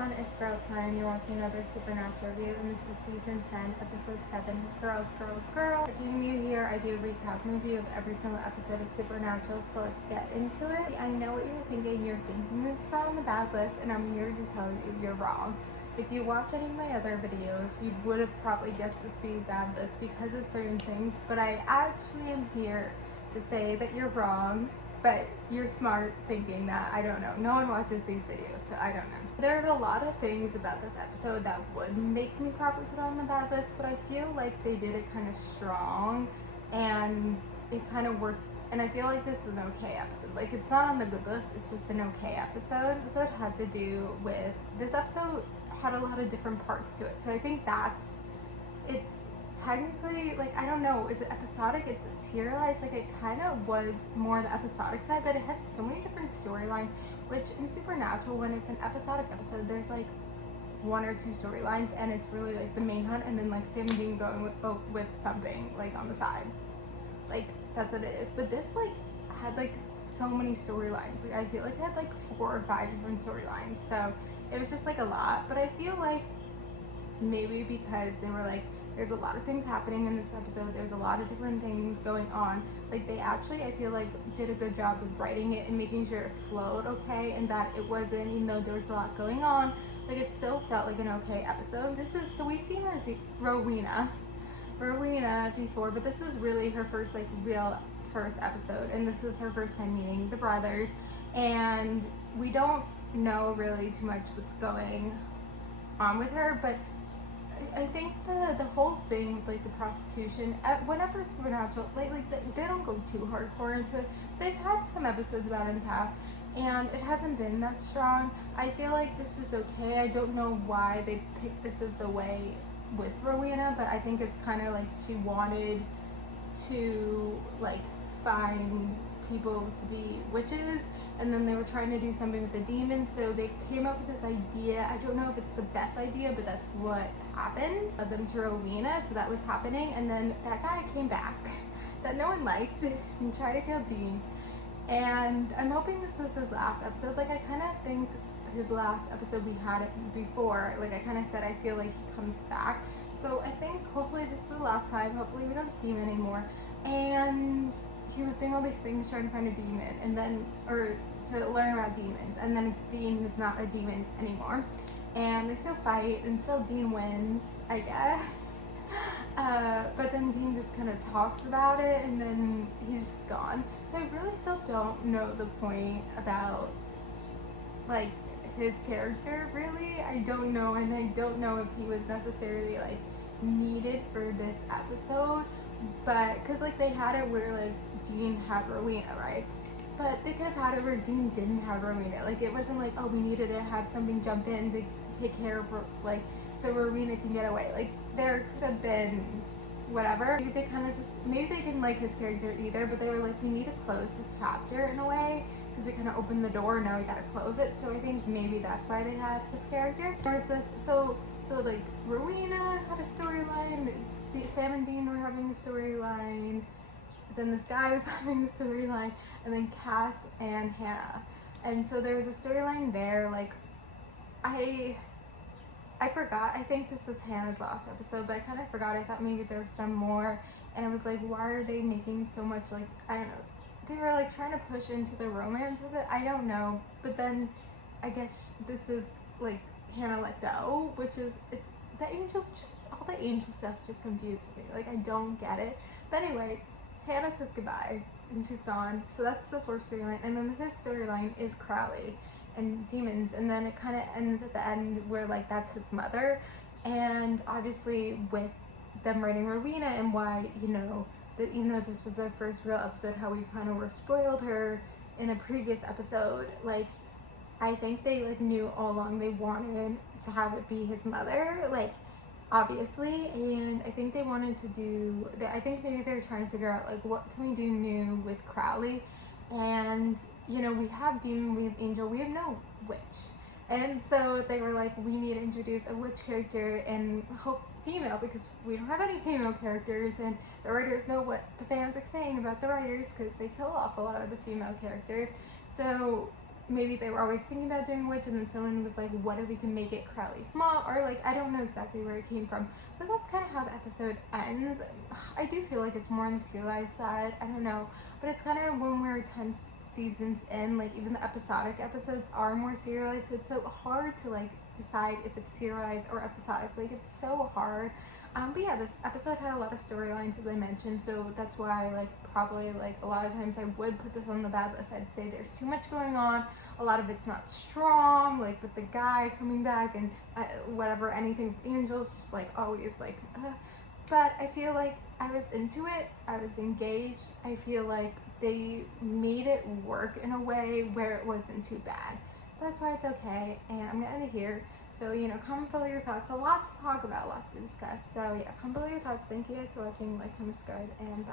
everyone, it's Girl Time. You're watching another Supernatural review, and this is season 10, episode 7, Girls, Girls, Girl. If you're new here, I do a recap review of every single episode of Supernatural, so let's get into it. I know what you're thinking. You're thinking this is on the bad list, and I'm here to tell you you're wrong. If you watch any of my other videos, you would have probably guessed this being bad list because of certain things, but I actually am here to say that you're wrong. But you're smart thinking that. I don't know. No one watches these videos, so I don't know. There's a lot of things about this episode that would make me probably put on the bad list, but I feel like they did it kind of strong and it kind of worked. And I feel like this is an okay episode. Like, it's not on the good list, it's just an okay episode. This episode had to do with, this episode had a lot of different parts to it. So I think it's technically, like, I don't know, is it episodic? Is it serialized? Like, it kind of was more the episodic side, but it had so many different storylines, which in Supernatural, when it's an episodic episode, there's like one or two storylines, and it's really like the main hunt, and then like Sam and Dean going with something like on the side. Like, that's what it is. But this like had like so many storylines. Like, I feel like it had like 4 or 5 different storylines, so it was just like a lot. But I feel like maybe because they were like, there's a lot of things happening in this episode, there's a lot of different things going on, like they actually, I feel like, did a good job of writing it and making sure it flowed okay, and that it wasn't, even though there was a lot going on, like it still felt like an okay episode. So we've seen Rowena before, but this is really her first like real first episode, and this is her first time meeting the brothers, and we don't know really too much what's going on with her, but I think the whole thing with like the prostitution, whenever Supernatural, lately they don't go too hardcore into it. They've had some episodes about it in the past, and it hasn't been that strong. I feel like this was okay. I don't know why they picked this as the way with Rowena, but I think it's kind of like she wanted to like find people to be witches, and then they were trying to do something with the demons, so they came up with this idea. I don't know if it's the best idea, but that's what happened. Of them to Rowena, so that was happening, and then that guy came back that no one liked and tried to kill Dean, and I'm hoping this is his last episode. Like, I kind of think his last episode, we had it before, like I kind of said, I feel like he comes back, so I think hopefully this is the last time. Hopefully we don't see him anymore. And he was doing all these things trying to find a demon, and then, or to learn about demons, and then it's Dean who's not a demon anymore, and they still fight, and still Dean wins, I guess. But then Dean just kind of talks about it, and then he's just gone. So I really still don't know the point about like his character, really. I don't know, and I don't know if he was necessarily like needed for this episode, but because like they had it where like Dean had Rowena, right? But they could have had it where Dean didn't have Rowena. Like, it wasn't like, oh, we needed to have something jump in to take care of, like, so Rowena can get away. Like, there could have been whatever. Maybe they kind of just, maybe they didn't like his character either, but they were like, we need to close this chapter in a way, because we kind of opened the door and now we gotta close it. So I think maybe that's why they had his character. There was this, so like, Rowena had a storyline, Sam and Dean were having a storyline, then this guy was having a storyline, and then Cass and Hannah. And so there was a storyline there, like, I forgot, I think this is Hannah's last episode, but I kind of forgot. I thought maybe there was some more, and I was like, why are they making so much, like, I don't know, they were like trying to push into the romance of it, I don't know. But then I guess this is like Hannah let go, which is, the angels, just all the angel stuff just confuses me, like I don't get it. But anyway, Hannah says goodbye and she's gone, so that's the 4th storyline. And then the 5th storyline is Crowley and demons, and then it kind of ends at the end where like that's his mother. And obviously with them writing Rowena, and why, you know, that even though this was their first real episode, how we kind of were spoiled her in a previous episode, like I think they like knew all along they wanted to have it be his mother, like obviously. And I think they wanted to do, I think maybe they were trying to figure out like what can we do new with Crowley. And you know, we have demon, we have angel, we have no witch, and so they were like, we need to introduce a witch character, and hope female, because we don't have any female characters, and the writers know what the fans are saying about the writers because they kill off a lot of the female characters. So maybe they were always thinking about doing Witch, and then someone was like, what if we can make it Crowley Small? Or like, I don't know exactly where it came from, but that's kind of how the episode ends. I do feel like it's more on the serialized side, I don't know, but it's kind of when we're 10 seasons in, like even the episodic episodes are more serialized, so it's so hard to like decide if it's serialized or episodic. Like, it's so hard. But yeah, this episode had a lot of storylines, as I mentioned, so that's why, like, probably, like, a lot of times I would put this on the bad list. I'd say there's too much going on, a lot of it's not strong, like, with the guy coming back and whatever, anything with Angel's just, like, always, like, But I feel like I was into it, I was engaged, I feel like they made it work in a way where it wasn't too bad. So that's why it's okay, and I'm gonna end it here. So, you know, comment below your thoughts. A lot to talk about, a lot to discuss. So, yeah, comment below your thoughts. Thank you guys for watching. Like, comment, subscribe, and bye.